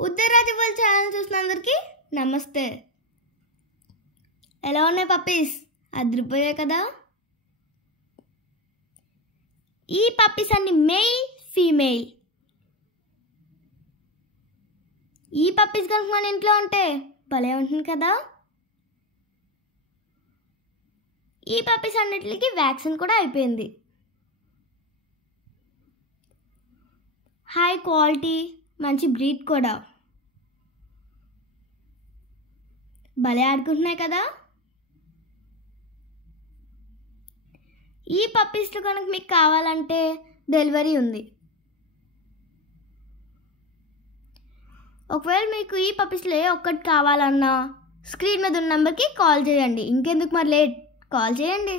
ఉత్తరాది వాళ్ళ ఛానల్ చూసినందరికీ నమస్తే. ఎలా ఉన్నాయి పప్పీస్? అదిరిపోయాయి కదా. ఈ పప్పీస్ అన్ని మెయిల్ ఫీమేల్. ఈ పప్పీస్ కనుక మన ఇంట్లో ఉంటే భలే ఉంటుంది కదా. ఈ పప్పీస్ అన్నిటికి వ్యాక్సిన్ కూడా అయిపోయింది. హై క్వాలిటీ, మంచి బ్రీడ్ కూడా. భలే ఆడుకుంటున్నాయి కదా. ఈ పప్పీస్లో కనుక మీకు కావాలంటే డెలివరీ ఉంది. ఒకవేళ మీకు ఈ పప్పీస్లో ఏ ఒక్కటి కావాలన్నా స్క్రీన్ మీద ఉన్న నెంబర్కి కాల్ చేయండి. ఇంకెందుకు మరి లేట్, కాల్ చేయండి.